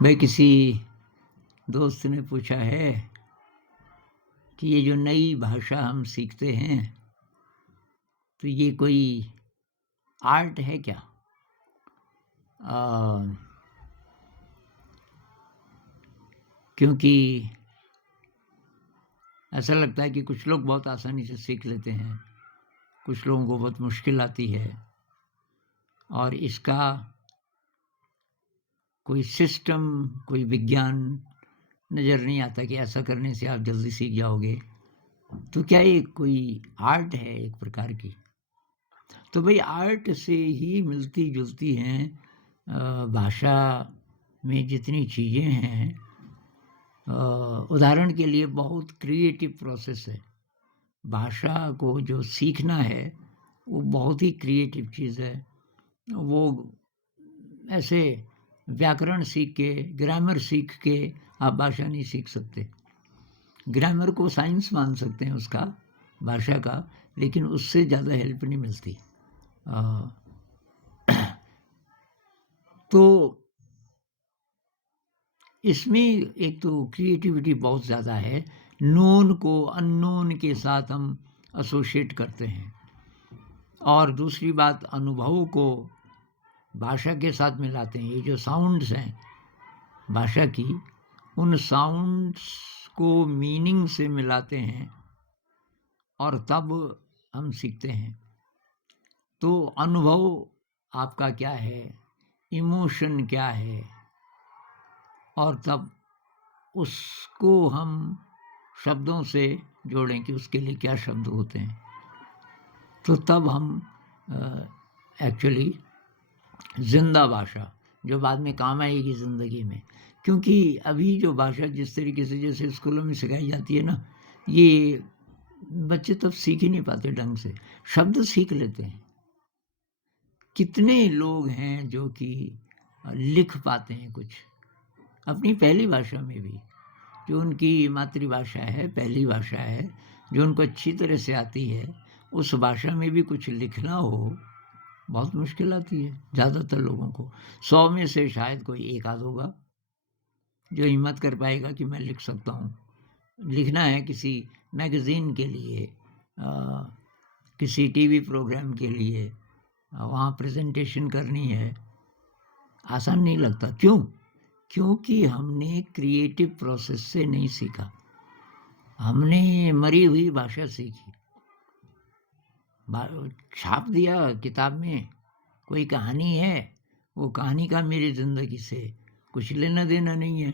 भाई किसी दोस्त ने पूछा है कि ये जो नई भाषा हम सीखते हैं तो ये कोई आर्ट है क्या? क्योंकि ऐसा लगता है कि कुछ लोग बहुत आसानी से सीख लेते हैं, कुछ लोगों को बहुत मुश्किल आती है और इसका कोई सिस्टम, कोई विज्ञान नज़र नहीं आता कि ऐसा करने से आप जल्दी सीख जाओगे। तो क्या ये कोई आर्ट है एक प्रकार की? तो भाई आर्ट से ही मिलती जुलती हैं भाषा में जितनी चीज़ें हैं। उदाहरण के लिए बहुत क्रिएटिव प्रोसेस है। भाषा को जो सीखना है वो बहुत ही क्रिएटिव चीज़ है। वो ऐसे व्याकरण सीख के, ग्रामर सीख के आप भाषा नहीं सीख सकते। ग्रामर को साइंस मान सकते हैं उसका, भाषा का, लेकिन उससे ज़्यादा हेल्प नहीं मिलती। तो इसमें एक तो क्रिएटिविटी बहुत ज़्यादा है। नोन को अननोन के साथ हम एसोसिएट करते हैं और दूसरी बात अनुभव को भाषा के साथ मिलाते हैं। ये जो साउंड्स हैं भाषा की, उन साउंड्स को मीनिंग से मिलाते हैं और तब हम सीखते हैं। तो अनुभव आपका क्या है, इमोशन क्या है, और तब उसको हम शब्दों से जोड़ें कि उसके लिए क्या शब्द होते हैं। तो तब हम एक्चुअली जिंदा भाषा जो बाद में काम आएगी ज़िंदगी में। क्योंकि अभी जो भाषा जिस तरीके से जैसे स्कूलों में सिखाई जाती है ना, ये बच्चे तब सीख ही नहीं पाते ढंग से। शब्द सीख लेते हैं। कितने लोग हैं जो कि लिख पाते हैं कुछ अपनी पहली भाषा में भी, जो उनकी मातृभाषा है, पहली भाषा है, जो उनको अच्छी तरह से आती है, उस भाषा में भी कुछ लिखना हो बहुत मुश्किल आती है ज़्यादातर लोगों को। 100 में से शायद कोई एक आध होगा जो हिम्मत कर पाएगा कि मैं लिख सकता हूँ। लिखना है किसी मैगज़ीन के लिए, किसी टीवी प्रोग्राम के लिए, वहाँ प्रेजेंटेशन करनी है, आसान नहीं लगता। क्यों? क्योंकि हमने क्रिएटिव प्रोसेस से नहीं सीखा, हमने मरी हुई भाषा सीखी। छाप दिया किताब में, कोई कहानी है, वो कहानी का मेरी ज़िंदगी से कुछ लेना देना नहीं है।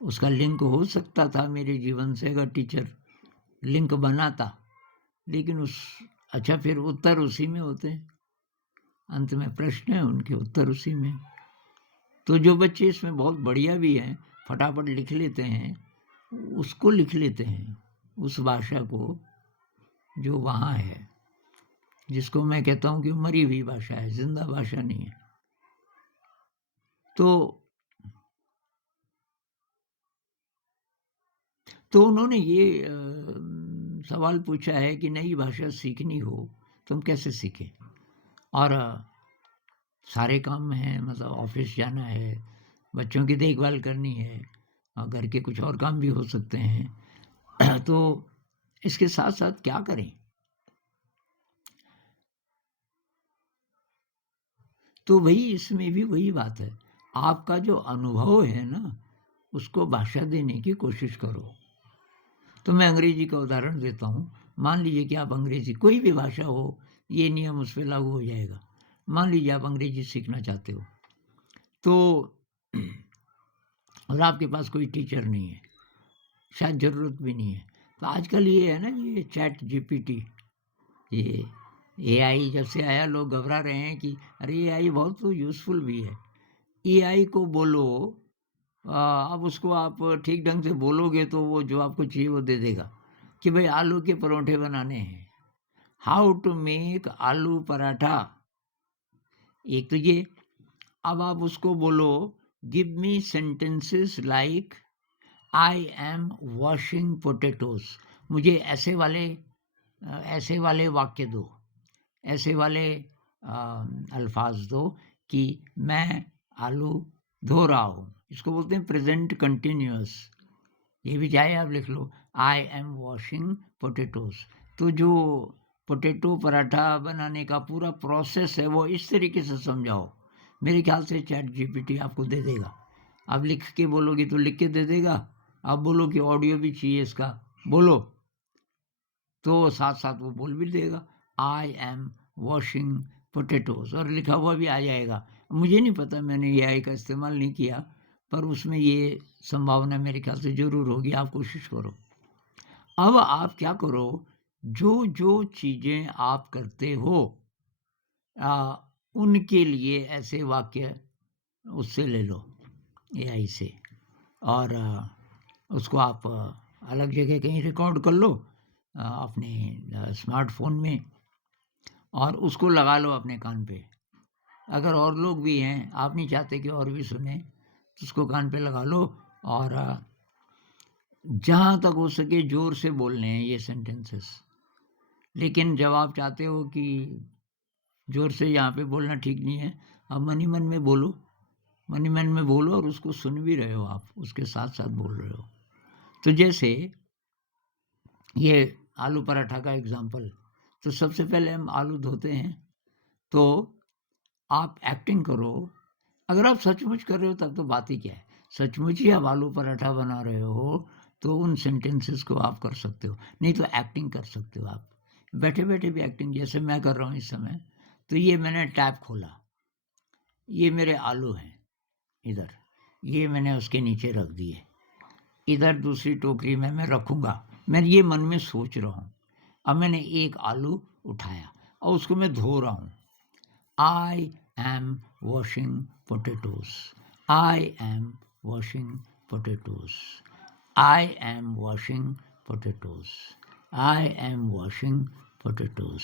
उसका लिंक हो सकता था मेरे जीवन से अगर टीचर लिंक बनाता, लेकिन अच्छा फिर उत्तर उसी में होते हैं, अंत में प्रश्न है, उनके उत्तर उसी में। तो जो बच्चे इसमें बहुत बढ़िया भी हैं, फटाफट लिख लेते हैं, उसको लिख लेते हैं, उस भाषा को जो वहाँ है, जिसको मैं कहता हूँ कि मरी हुई भाषा है, जिंदा भाषा नहीं है। तो उन्होंने ये सवाल पूछा है कि नई भाषा सीखनी हो तो हम कैसे सीखें। और सारे काम हैं, मतलब ऑफिस जाना है, बच्चों की देखभाल करनी है, और घर के कुछ और काम भी हो सकते हैं। तो इसके साथ साथ क्या करें? तो वही इसमें भी वही बात है, आपका जो अनुभव है ना, उसको भाषा देने की कोशिश करो। तो मैं अंग्रेजी का उदाहरण देता हूँ। मान लीजिए कि आप अंग्रेजी, कोई भी भाषा हो, ये नियम उस पर लागू हो जाएगा। मान लीजिए आप अंग्रेजी सीखना चाहते हो, तो और आपके पास कोई टीचर नहीं है, शायद ज़रूरत भी नहीं है, तो आजकल ये है ना, ये चैट जीपीटी, ये एआई जब से आया, लोग घबरा रहे हैं कि अरे एआई बहुत तो यूज़फुल भी है। एआई को बोलो, अब उसको आप ठीक ढंग से बोलोगे तो वो जो आपको चाहिए वो दे देगा कि भाई आलू के परोठे बनाने हैं, हाउ टू मेक आलू पराठा, एक तो ये। अब आप उसको बोलो give me sentences like I am washing potatoes, मुझे ऐसे वाले वाक्य दो, ऐसे वाले अल्फाज दो कि मैं आलू धो रहा हूँ। इसको बोलते हैं प्रेजेंट कंटिन्यूअस। ये भी चाहे आप लिख लो, आई एम वॉशिंग पोटैटोज़। तो जो पोटैटो पराठा बनाने का पूरा प्रोसेस है वो इस तरीके से समझाओ, मेरे ख्याल से चैट जीपीटी आपको दे देगा। आप लिख के बोलोगे तो लिख के दे देगा, आप बोलो कि ऑडियो भी चाहिए इसका, बोलो तो साथ साथ वो बोल भी देगा, आई एम वॉशिंग पोटैटोज़, और लिखा हुआ भी आ जाएगा। मुझे नहीं पता, मैंने एआई का इस्तेमाल नहीं किया, पर उसमें ये संभावना मेरे ख्याल से ज़रूर होगी, आप कोशिश करो। अब आप क्या करो, जो जो चीज़ें आप करते हो उनके लिए ऐसे वाक्य उससे ले लो, एआई से, और उसको आप अलग जगह कहीं रिकॉर्ड कर लो अपने स्मार्टफोन में, और उसको लगा लो अपने कान पे। अगर और लोग भी हैं, आप नहीं चाहते कि और भी सुने, तो उसको कान पे लगा लो, और जहाँ तक हो सके ज़ोर से बोलने हैं ये सेंटेंसेस। लेकिन जब आप चाहते हो कि ज़ोर से यहाँ पे बोलना ठीक नहीं है, आप मन ही मन में बोलो, मन ही मन में बोलो, और उसको सुन भी रहे हो, आप उसके साथ साथ बोल रहे हो। तो जैसे ये आलू पराठा का एग्जाम्पल, तो सबसे पहले हम आलू धोते हैं, तो आप एक्टिंग करो। अगर आप सचमुच कर रहे हो तब तो बात ही क्या है, सचमुच ही आप आलू पराठा बना रहे हो तो उन सेंटेंसेस को आप कर सकते हो, नहीं तो एक्टिंग कर सकते हो आप, बैठे बैठे भी एक्टिंग, जैसे मैं कर रहा हूँ इस समय। तो ये मैंने टैप खोला, ये मेरे आलू हैं इधर, ये मैंने उसके नीचे रख दिए, इधर दूसरी टोकरी में मैं रखूँगा, मैं ये मन में सोच रहा हूँ। अब मैंने एक आलू उठाया और उसको मैं धो रहा हूँ, आई am washing potatoes, I am washing potatoes, I am washing potatoes, I am washing potatoes.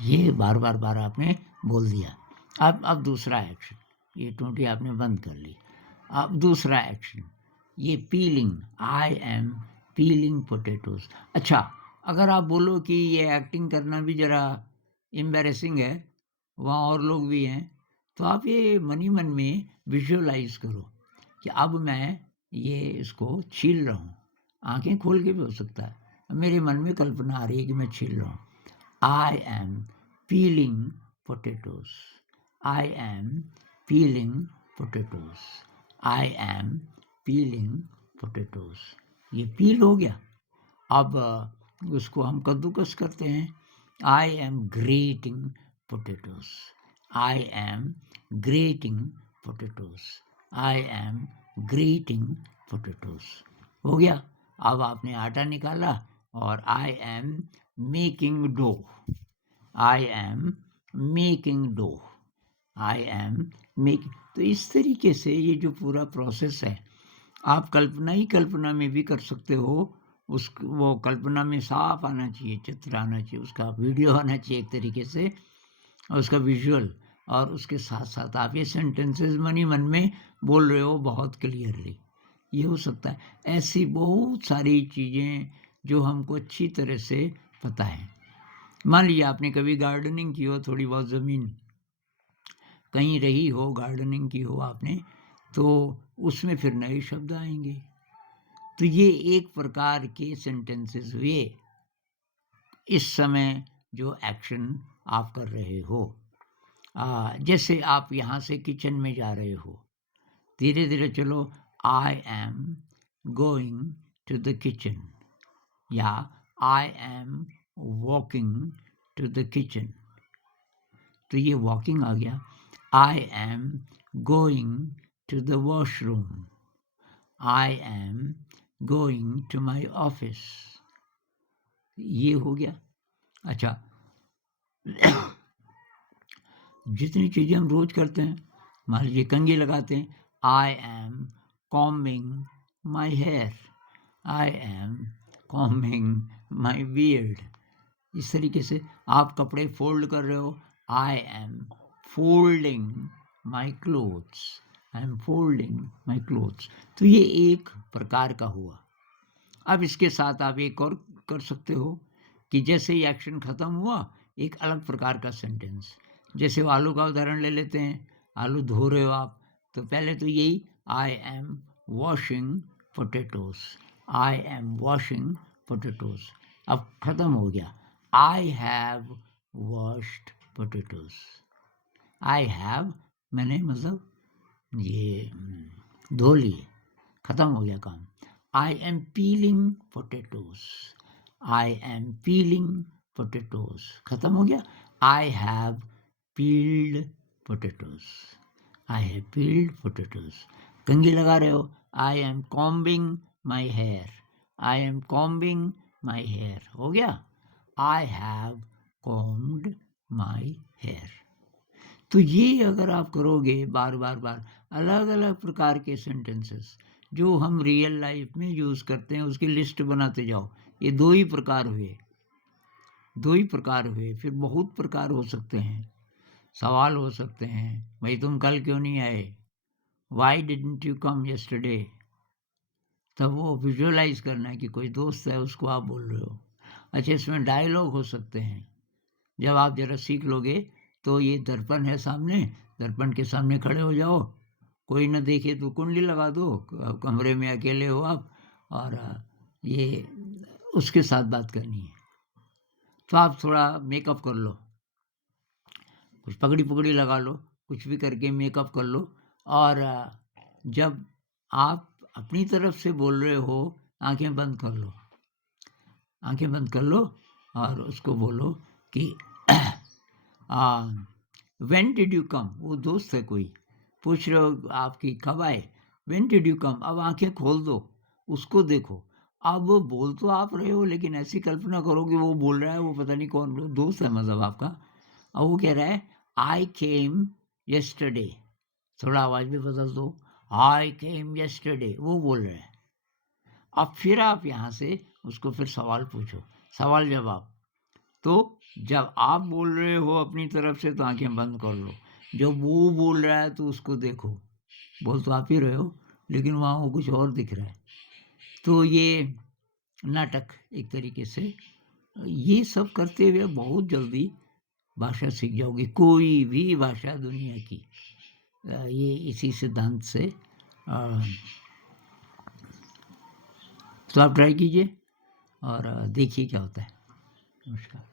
ये बार बार बार आपने बोल दिया। अब दूसरा एक्शन, ये टोंटी आपने बंद कर ली। अब दूसरा एक्शन, ये piling, I am piling potatoes. अच्छा, अगर आप बोलो कि ये एक्टिंग करना भी ज़रा एम्बैरेसिंग है, वहाँ और लोग भी हैं, तो आप ये मन ही मन में विजुअलाइज करो कि अब मैं ये इसको छील रहा हूँ, आंखें खोल के भी हो सकता है, मेरे मन में कल्पना आ रही है कि मैं छील रहा हूँ। आई am piling potatoes, I am piling potatoes, I am piling potatoes. ये पील हो गया। अब उसको हम कद्दूकस करते हैं, I am grating potatoes, I am grating potatoes, I am grating potatoes. हो गया। अब आपने आटा निकाला, और I am making dough, I am making dough, I am making. तो इस तरीके से ये जो पूरा प्रोसेस है, आप कल्पना ही कल्पना में भी कर सकते हो। वो कल्पना में साफ आना चाहिए, चित्र आना चाहिए, उसका वीडियो आना चाहिए एक तरीके से, और उसका विजुअल, और उसके साथ साथ आप ये सेंटेंसेस मन ही मन में बोल रहे हो बहुत क्लियरली। ये हो सकता है। ऐसी बहुत सारी चीज़ें जो हमको अच्छी तरह से पता है। मान लीजिए आपने कभी गार्डनिंग की हो, थोड़ी बहुत ज़मीन कहीं रही हो, गार्डनिंग की हो आपने, तो उसमें फिर नए शब्द आएंगे। तो ये एक प्रकार के सेंटेंसेस हुए इस समय जो एक्शन आप कर रहे हो। जैसे आप यहाँ से किचन में जा रहे हो, धीरे धीरे चलो, I am going to the kitchen, या I am walking to the kitchen. तो ये वॉकिंग आ गया। I am going to the washroom, I am going to my office, ये हो गया। अच्छा, जितनी चीज़ें हम रोज़ करते हैं, मान लीजिए कंघी लगाते हैं, I am combing my hair, I am combing my beard. इस तरीके से आप कपड़े फोल्ड कर रहे हो, I am folding my clothes, I am folding my clothes. तो ये एक प्रकार का हुआ। अब इसके साथ आप एक और कर सकते हो कि जैसे ही एक्शन ख़त्म हुआ, एक अलग प्रकार का सेंटेंस, जैसे वो आलू का उदाहरण ले लेते हैं, आलू धो रहे हो आप, तो पहले तो यही I am washing potatoes, I am washing potatoes. अब ख़त्म हो गया। I have washed potatoes. I have मैंने मतलब ये धो लिए, ख़त्म हो गया काम। I am peeling potatoes, I am peeling potatoes, ख़त्म हो गया। I have peeled potatoes, I have peeled potatoes. कंघी लगा रहे हो, I am combing my hair, I am combing my hair, हो गया। I have combed my hair. तो ये अगर आप करोगे बार बार बार, अलग अलग प्रकार के सेंटेंसेस जो हम रियल लाइफ में यूज़ करते हैं उसकी लिस्ट बनाते जाओ। ये दो ही प्रकार हुए, दो ही प्रकार हुए, फिर बहुत प्रकार हो सकते हैं। सवाल हो सकते हैं, भाई तुम कल क्यों नहीं आए, Y didn't you come yesterday. तब वो विजुअलाइज करना है कि कोई दोस्त है उसको आप बोल रहे हो। अच्छा, इसमें डायलॉग हो सकते हैं। जब आप ज़रा सीख लोगे तो ये दर्पण है सामने, दर्पण के सामने खड़े हो जाओ, कोई न देखे तो कुंडली लगा दो, कमरे में अकेले हो आप, और ये उसके साथ बात करनी है। तो आप थोड़ा मेकअप कर लो, कुछ पगड़ी पगड़ी लगा लो, कुछ भी करके मेकअप कर लो। और जब आप अपनी तरफ से बोल रहे हो, आंखें बंद कर लो, आंखें बंद कर लो और उसको बोलो कि व्हेन डिड यू कम। वो दोस्त है कोई, पूछ रहे हो आपकी कब आए, व्हेन डिड यू कम। अब आंखें खोल दो, उसको देखो। अब वो बोल तो आप रहे हो, लेकिन ऐसी कल्पना करो कि वो बोल रहा है, वो पता नहीं कौन दोस्त है मतलब आपका। अब वो कह रहा है आई केम यस्टरडे, थोड़ा आवाज़ भी बदल दो, आई केम यस्टरडे, वो बोल रहा है। अब फिर आप यहाँ से उसको फिर सवाल पूछो, सवाल जवाब। तो जब आप बोल रहे हो अपनी तरफ से तो आंखें बंद कर लो, जब वो बोल रहा है तो उसको देखो। बोल तो आप ही रहे हो, लेकिन वहाँ वो कुछ और दिख रहा है। तो ये नाटक एक तरीके से, ये सब करते हुए बहुत जल्दी भाषा सीख जाओगे, कोई भी भाषा दुनिया की। ये इसी सिद्धांत से। तो आप ट्राई कीजिए और देखिए क्या होता है। नमस्कार।